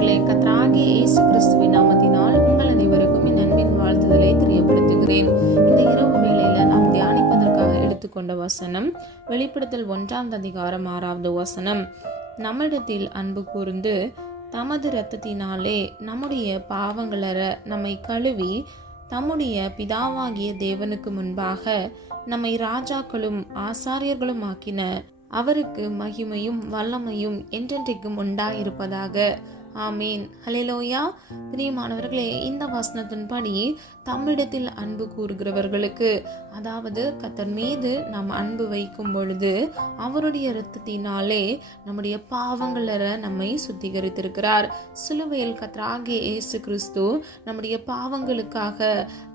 பிரியமானவர்களே, கர்த்தராகிய இயேசு கிறிஸ்துவின் நாமத்தினால் உங்கள் அனைவருக்கும் என் அன்பின் வாழ்த்துதலை தெரியப்படுத்துகிறேன். இந்த இரவு வேளையில நாம் தியானிப்பதற்காக எடுத்துக்கொண்ட வசனம் வெளிப்படுத்தல் 1 அதிகாரம் 6வது வசனம். நம்மிடத்தில் அன்பு கூர்ந்து தமது இரத்தத்தினாலே நம்முடைய பாவங்களற நம்மை கழுவி தம்முடைய பிதாவாகிய தேவனுக்கு முன்பாக நம்மை ராஜாக்களும் ஆசாரியர்களும் ஆக்கின அவருக்கு மகிமையும் வல்லமையும் என்றென்றைக்கும் உண்டாயிருப்பதாக. ஆமீன். ஹல்லேலூயா. பிரியமானவர்களே, இந்த வசனத்தின்படி தம்மிடத்தில் அன்பு கூறுகிறவர்களுக்கு, அதாவது கர்த்தர் மீது நாம் அன்பு வைக்கும் பொழுது அவருடைய இரத்தத்தினாலே நம்முடைய பாவங்களற நம்மை சுத்திகரித்திருக்கிறார். சிலுவையில் கர்த்தராகிய இயேசு கிறிஸ்து நம்முடைய பாவங்களுக்காக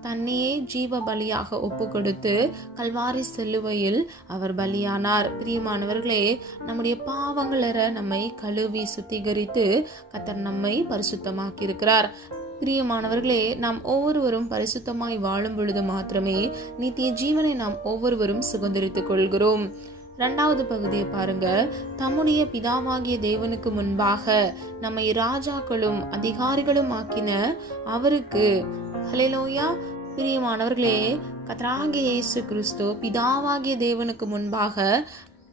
தன்னையே ஜீவ பலியாக ஒப்பு கொடுத்து கல்வாரி சிலுவையில் அவர் பலியானார். பிரியமானவர்களே, நம்முடைய பாவங்களற நம்மை கழுவி சுத்திகரித்து கர்த்தர் நம்மை பரிசுத்தமாக்கி இருக்கிறார். பிரியமானவர்களே, நாம் ஒவ்வொருவரும் பரிசுத்தமாய் வாழும் பொழுது மாத்திரமே நித்திய ஜீவனை நாம் ஒவ்வொருவரும் சுதந்திரித்துக் கொள்கிறோம். 2வது பகுதியை பாருங்க. தம்முடைய பிதாவாகிய தேவனுக்கு முன்பாக நம்மை ராஜாக்களும் அதிகாரிகளும் ஆக்கின அவருக்கு. ஹல்லேலூயா. பிரியமானவர்களே, கர்த்தராகிய இயேசு கிறிஸ்து பிதாவாகிய தேவனுக்கு முன்பாக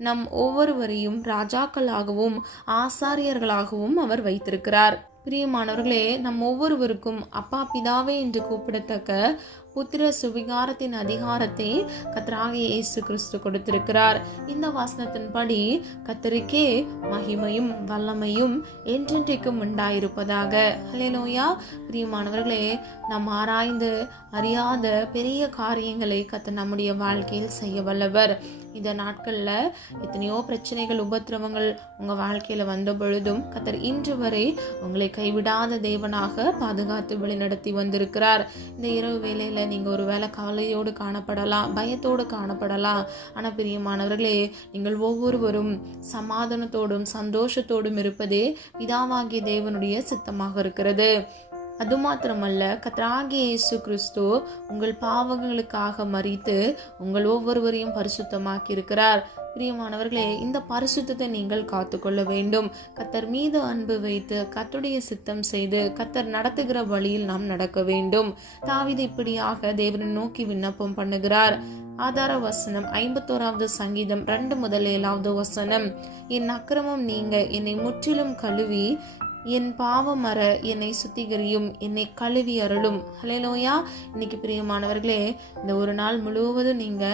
நம் ஒவ்வொருவரையும் ராஜாக்களாகவும் ஆசாரியர்களாகவும் அவர் வைத்திருக்கிறார். பிரியமானவர்களே, நம் ஒவ்வொருவருக்கும் அப்பா பிதாவே என்று கூப்பிடத்தக்க புத்திர சுவிகாரத்தின் அதிகாரத்தை கர்த்தராகிய இயேசு கிறிஸ்து கொடுத்திருக்கிறார். இந்த வசனத்தின்படி கர்த்தருக்கே மகிமையும் வல்லமையும் என்றென்றைக்கும் உண்டாயிருப்பதாக. ஹல்லேலூயா. பிரியமானவர்களே, நாம் ஆராய்ந்து அறியாத பெரிய காரியங்களை கர்த்தர் நம்முடைய வாழ்க்கையில் செய்ய வல்லவர். இந்த நாட்கள்ல எத்தனையோ பிரச்சனைகள் உபத்திரவங்கள் உங்க வாழ்க்கையில வந்த பொழுதும் கர்த்தர் இன்று வரை உங்களை கைவிடாத தேவனாக பாதுகாத்து வழிநடத்தி வந்திருக்கிறார். இந்த இரவு வேளையில நீங்க ஒரு வேளை கவலையோடு காணப்படலாம், பயத்தோடு காணப்படலாம். ஆனா பிரியமானவர்களே, நீங்கள் ஒவ்வொருவரும் சமாதானத்தோடும் சந்தோஷத்தோடும் இருப்பதே பிதாவாகிய தேவனுடைய சித்தமாக இருக்கிறது. அது மாத்திரமல்ல, கர்த்தராகிய இயேசு கிறிஸ்து உங்கள் பாவங்களுக்காக மரித்து உங்கள் ஒவ்வொருவரையும் பரிசுத்தமாக்கி இருக்கிறார். பிரியமானவர்களே, இந்த பரிசுத்தத்தை நீங்கள் காத்துக்கொள்ள வேண்டும். கர்த்தர் மீது அன்பு வைத்து கர்த்தருடைய சித்தம் செய்து கர்த்தர் நடத்துகிற வழியில் நாம் நடக்க வேண்டும். தாவீது இப்படியாக தேவனை நோக்கி விண்ணப்பம் பண்ணுகிறார். ஆதார வசனம் 51வது சங்கீதம் 2 முதல் 7வது வசனம். என் அக்கிரமம் நீங்க என்னை முற்றிலும் கழுவி என் பாவம் அற என்னை சுத்திகரியும், என்னை கழுவி அருளும். ஹல்லேலூயா. இன்னைக்கு பிரியமானவர்களே, இந்த ஒரு நாள் முழுவதும் நீங்க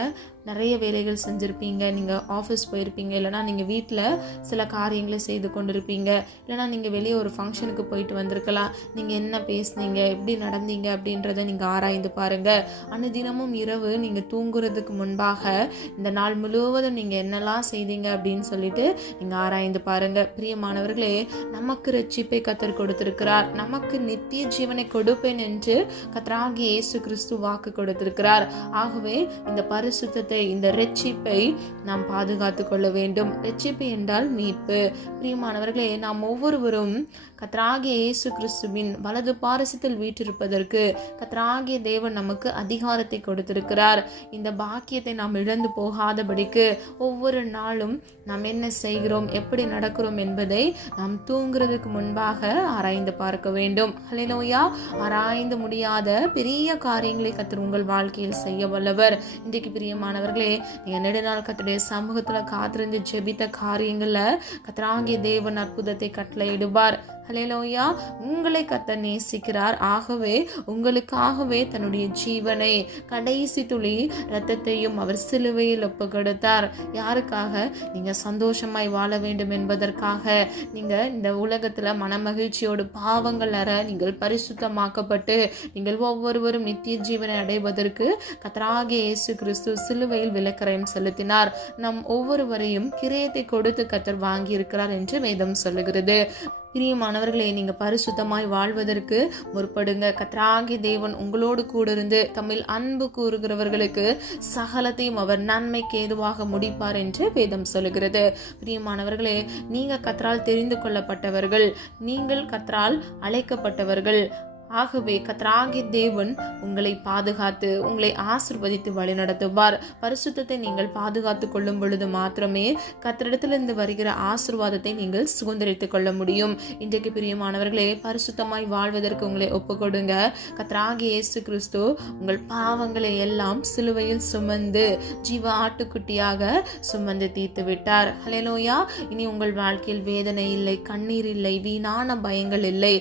நிறைய வேலைகள் செஞ்சுருப்பீங்க. நீங்கள் ஆஃபீஸ் போயிருப்பீங்க, இல்லைனா நீங்கள் வீட்டில் சில காரியங்களை செய்து கொண்டிருப்பீங்க, இல்லைனா நீங்கள் வெளியே ஒரு ஃபங்க்ஷனுக்கு போயிட்டு வந்திருக்கலாம். நீங்கள் என்ன பேசுனீங்க, எப்படி நடந்தீங்க அப்படின்றத நீங்கள் ஆராய்ந்து பாருங்கள். அனுதினமும் இரவு நீங்கள் தூங்குறதுக்கு முன்பாக இந்த நாள் முழுவதும் நீங்கள் என்னெல்லாம் செய்தீங்க அப்படின்னு சொல்லிட்டு நீங்கள் ஆராய்ந்து பாருங்கள். பிரியமானவர்களே, நமக்கு ரட்சிப்பை கர்த்தர் கொடுத்திருக்கிறார். நமக்கு நித்திய ஜீவனை கொடுப்பேன் என்று கர்த்தராகிய இயேசு கிறிஸ்து வாக்கு கொடுத்திருக்கிறார். ஆகவே இந்த பரிசுத்தத்தை, இந்த ரட்சிப்பை நாம் பாதுகாத்து கொள்ள வேண்டும். ரட்சிப்பு என்றால் மீட்பு. பிரியமானவர்களே, நாம் ஒவ்வொருவரும் கர்த்தராகிய இயேசு கிறிஸ்துவின் வலது பாரிசத்தில் வீற்றிருப்பதற்கு கர்த்தராகிய தேவன் நமக்கு அதிகாரத்தை கொடுத்திருக்கிறார். இந்த பாக்கியத்தை நாம் இழந்து போகாதபடிக்கு ஒவ்வொரு நாளும் நாம் என்ன செய்கிறோம், எப்படி நடக்கிறோம் என்பதை நாம் தூங்குறதுக்கு முன்பாக ஆராய்ந்து பார்க்க வேண்டும். ஹல்லேலூயா. ஆராய்ந்து முடியாத பெரிய காரியங்களை கர்த்தர் உங்கள் வாழ்க்கையில் செய்ய வல்லவர். இன்றைக்கு பிரியமானவர்களே, நீங்க நெடுநாள் கர்த்தருடைய சமூகத்துல காத்திருந்து ஜெபித்த காரியங்கள்ல கர்த்தராகிய தேவன் அற்புதத்தை கட்டளையிடுவார். ஹல்லேலூயா. உங்களை கர்த்தர் நேசிக்கிறார். ஆகவே உங்களுக்காகவே தன்னுடைய ஜீவனை, கடைசி துளி இரத்தத்தையும் அவர் சிலுவையில் ஒப்பு கொடுத்தார். யாருக்காக? நீங்க சந்தோஷமாய் வாழ வேண்டும் என்பதற்காக. நீங்க இந்த உலகத்துல மனமகிழ்ச்சியோடு பாவங்கள் அற நீங்கள் பரிசுத்தமாக்கப்பட்டு நீங்கள் ஒவ்வொருவரும் நித்திய ஜீவனை அடைவதற்கு கர்த்தராகிய இயேசு கிறிஸ்து சிலுவையில் விலைக்கரையும் செலுத்தினார். நம் ஒவ்வொருவரையும் கிரயத்தை கொடுத்து கர்த்தர் வாங்கி இருக்கிறார் என்று வேதம் சொல்லுகிறது. பிரியமானவர்களே, நீங்க பரிசுத்தமாய் வாழ்வதற்கு முற்படுங்க. கர்த்தராகிய தேவன் உங்களோடு கூட இருந்து தம்மில் அன்பு கூறுகிறவர்களுக்கு சகலத்தையும் அவர் நன்மைக்கு ஏதுவாக முடிப்பார் என்று வேதம் சொல்லுகிறது. பிரியமானவர்களே, நீங்க கர்த்தரால் தெரிந்து கொள்ளப்பட்டவர்கள், நீங்கள் கர்த்தரால் அழைக்கப்பட்டவர்கள். ஆகவே கர்த்தராகிய தேவன் உங்களை பாதுகாத்து உங்களை ஆசீர்வதித்து வழிநடத்துவார். பரிசுத்தத்தை நீங்கள் பாதுகாத்து கொள்ளும் பொழுது மாத்திரமே கர்த்தரிடத்திலிருந்து வருகிற ஆசீர்வாதத்தை நீங்கள் சுதந்தரித்துக் கொள்ள முடியும். இன்றைக்கு பிரியமானவர்களே, பரிசுத்தமாய் வாழ்வதற்கு உங்களை ஒப்புக்கொடுங்க. கர்த்தராகிய இயேசு கிறிஸ்து உங்கள் பாவங்களை எல்லாம் சிலுவையில் சுமந்து ஜீவ ஆட்டுக்குட்டியாக சுமந்து தீர்த்து விட்டார். ஹல்லேலூயா. இனி உங்கள் வாழ்க்கையில் வேதனை இல்லை, கண்ணீர் இல்லை, வீணான பயங்கள் இல்லை.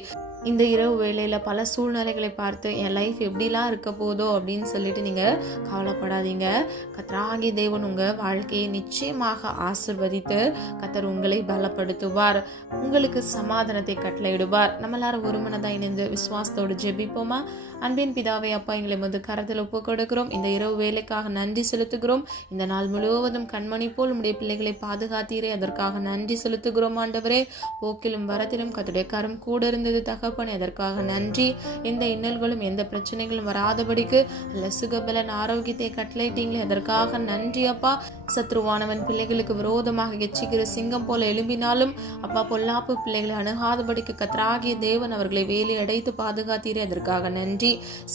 இந்த இரவு வேளையில் பல சூழ்நிலைகளை பார்த்து என் லைஃப் எப்படிலாம் இருக்க போதோ அப்படின்னு சொல்லிட்டு நீங்கள் கவலைப்படாதீங்க. கர்த்தராகிய தேவன் உங்கள் வாழ்க்கையை நிச்சயமாக ஆசீர்வதித்து கர்த்தர் உங்களை பலப்படுத்துவார், உங்களுக்கு சமாதானத்தை கட்டளையிடுவார். நம்ம எல்லாரும் ஒரு மனதாக இணைந்து விசுவாசத்தோடு ஜெபிப்போமா? அன்பின் பிதாவே, அப்பா, எங்களை கரத்தில் ஒப்பு கொடுக்கிறோம். இந்த இரவு வேலைக்காக நன்றி செலுத்துகிறோம். இந்த நாள் முழுவதும் கண்மணி போல் உடைய பிள்ளைகளை பாதுகாத்தீரே, அதற்காக நன்றி செலுத்துகிறோம். ஆண்டவரே, போக்கிலும் வரத்திலும் கர்த்தருடைய கரம் கூட இருந்தது தகப்பனே, அதற்காக நன்றி. எந்த இன்னல்களும் எந்த பிரச்சனைகளும் வராதபடிக்கு அல்ல சுகபலன் ஆரோக்கியத்தை கட்டளையிட்டீங்களே, அதற்காக நன்றி அப்பா. சத்ருவானவன் பிள்ளைகளுக்கு விரோதமாக எச்சிக்கிற சிங்கம் போல எழும்பினாலும் அப்பா, பொல்லாப்பு பிள்ளைகளை அணுகாதபடிக்கு கர்த்தராகிய தேவன் அவர்களை வேலி அடைத்து பாதுகாத்தீரே, அதற்காக நன்றி.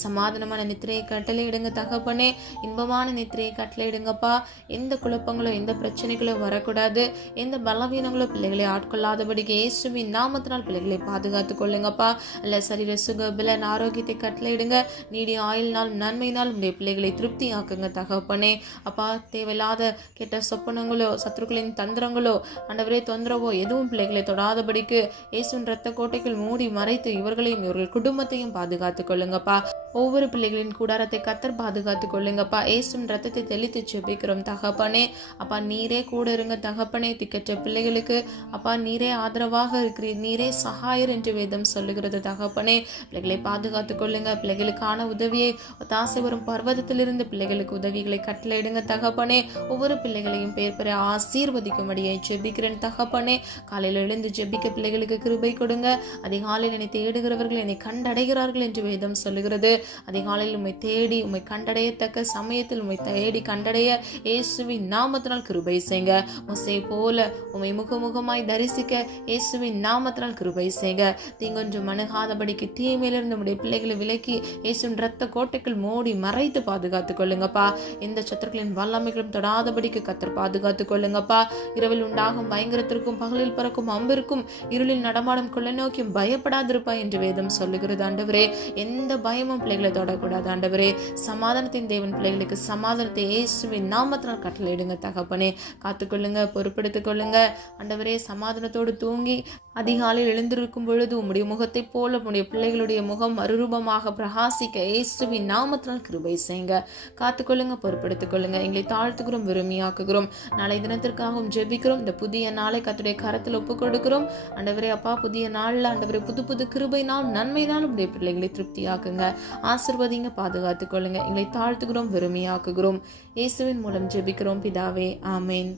சமாதானமான நித்திரையை கட்டளையிடுங்க தகப்பனே, இன்பமான நித்திரையை கட்டளையிடுங்கப்பா. எந்த குழப்பங்களோ எந்த பிரச்சனைகளோ வரக்கூடாது, எந்த பலவீனங்களோ பிள்ளைகளை ஆட்கொள்ளாதபடிக்கு இயேசுவின் நாமத்தினால் பிள்ளைகளை பாதுகாத்துக் கொள்ளுங்கப்பா. அல்ல சரீர சுக பலன் ஆரோக்கியத்தை கட்டளையிடுங்க. நீடிய ஆயுள்னால் நன்மையினால் உடைய பிள்ளைகளை திருப்தி ஆக்குங்க தகப்பனே. அப்பா, தேவையில்லாத கெட்ட சொப்பனங்களோ சத்துருக்களின் தந்திரங்களோ ஆண்டவரே தொந்தரவோ எதுவும் பிள்ளைகளை தொடாதபடிக்கு இயேசுவின் இரத்த கோட்டைக்குள் மூடி மறைத்து இவர்களையும் இவர்கள் குடும்பத்தையும் பாதுகாத்துக் கொள்ளுங்கப்பா. ஒவ்வொரு பிள்ளைகளின் கூடாரத்தை கர்த்தர் பாதுகாத்துக் கொள்ளுங்கப்பா. இயேசுவின் ரத்தத்தை தெளித்து ஜெபிக்கிறோம் தகப்பனே. அப்பா, நீரே கூட இருங்க தகப்பனே. திக்கற்ற பிள்ளைகளுக்கு அப்பா நீரே ஆதரவாக இருக்கிறீர், நீரே சகாயர் என்று வேதம் சொல்லுகிறது தகப்பனே. பிள்ளைகளை பாதுகாத்துக் கொள்ளுங்க. பிள்ளைகளுக்கான உதவியை தாசை வரும் பர்வதத்திலிருந்து பிள்ளைகளுக்கு உதவிகளை கட்டளையிடுங்க தகப்பனே. ஒவ்வொரு பிள்ளைகளையும் பேர் பெற ஆசீர்வதிக்கும்படியை ஜெபிக்கிறேன் தகப்பனே. காலையில் எழுந்து ஜெபிக்க பிள்ளைகளுக்கு கிருபை கொடுங்க. அதிகாலையில் என்னை தேடுகிறவர்கள் என்னை கண்டடைகிறார்கள் என்று வேதம் சொல்லுகிறது. அதிகாலையில் உம்மை தேடி உம்மை கண்டடையத்தக்க சமயத்தில் உம்மை தேடி கண்டடைய இயேசுவின் நாமத்தினால் கிருபை செய்யுங்க. மோசே போல உம்மை முகமுகமாய் தரிசிக்க இயேசுவின் நாமத்தினால் கிருபை செய்யுங்க. தீங்கொன்று அணுகாதபடிக்கு தீமையிலிருந்து உம்முடைய பிள்ளைகளை விலக்கி இயேசுவின் இரத்த கோட்டைக்குள் மூடி மறைத்து பாதுகாத்துக் கொள்ளுங்கப்பா. எந்த சத்துருக்களின் வல்லமைகளும் தொடாதபடிக்கு கர்த்தர் பாதுகாத்துக் கொள்ளுங்கப்பா. இரவில் உண்டாகும் பயங்கரத்திற்கும் பகலில் பறக்கும் அம்பிற்கும் இருளில் நடமாடும் கொள்ளை நோக்கியும் பயப்படாதிருப்பா என்று வேதம் சொல்லுகிறது. ஆண்டவரே, எந்த பயமும் பிள்ளைகளை தொடக்கூடாது ஆண்டவரே. சமாதானத்தின் தேவன் பிள்ளைகளுக்கு சமாதானத்தை இயேசுவின் நாமத்தினால் கட்டளையிடுங்க தகப்பனே. காத்துக்கொள்ளுங்க, பொறுப்படுத்திக் கொள்ளுங்க ஆண்டவரே. சமாதானத்தோடு தூங்கி அதிகாலையில் எழுந்திருக்கும் பொழுது உம்முடைய முகத்தை போல உம்முடைய பிள்ளைகளுடைய முகம் மறுரூபமாக பிரகாசிக்க இயேசுவின் நாமத்தினால் கிருபை செய்யுங்க. காத்துக்கொள்ளுங்க, பொறுப்படுத்திக் கொள்ளுங்க. எங்களை தாழ்த்துக்கிறோம், விரும்பியாக்குகிறோம். நாளை தினத்திற்காகவும் ஜெபிக்கிறோம். இந்த புதிய நாளை கர்த்தருடைய கரத்தில் ஒப்புக் கொடுக்கிறோம் ஆண்டவரே. அப்பா, புதிய நாளில் ஆண்டவரே புது புது கிருபையினால் நன்மையினால் உடைய பிள்ளைகளை திருப்தியாக்குங்க, ஆசீர்வதிங்க, பாதுகாத்துக் கொள்ளுங்க. எங்களை தாழ்த்துகிறோம், விரும்பியாக்குகிறோம். இயேசுவின் மூலம் ஜெபிக்கிறோம் பிதாவே, ஆமேன்.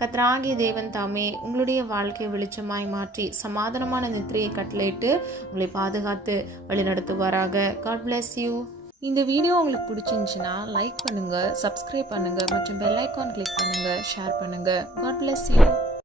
கர்த்தராகிய தேவன் தாமே உங்களுடைய வாழ்க்கையை வெளிச்சமாய் மாற்றி சமாதானமான நித்திரையை கட்டளையிட்டு உங்களை பாதுகாத்து வழிநடத்துவாராக. God bless you. இந்த வீடியோ உங்களுக்கு பிடிச்சிருந்துச்சுன்னா லைக் பண்ணுங்க, சப்ஸ்கிரைப் பண்ணுங்க மற்றும் பெல் ஐகான் கிளிக் பண்ணுங்க, ஷேர் பண்ணுங்க. God bless you.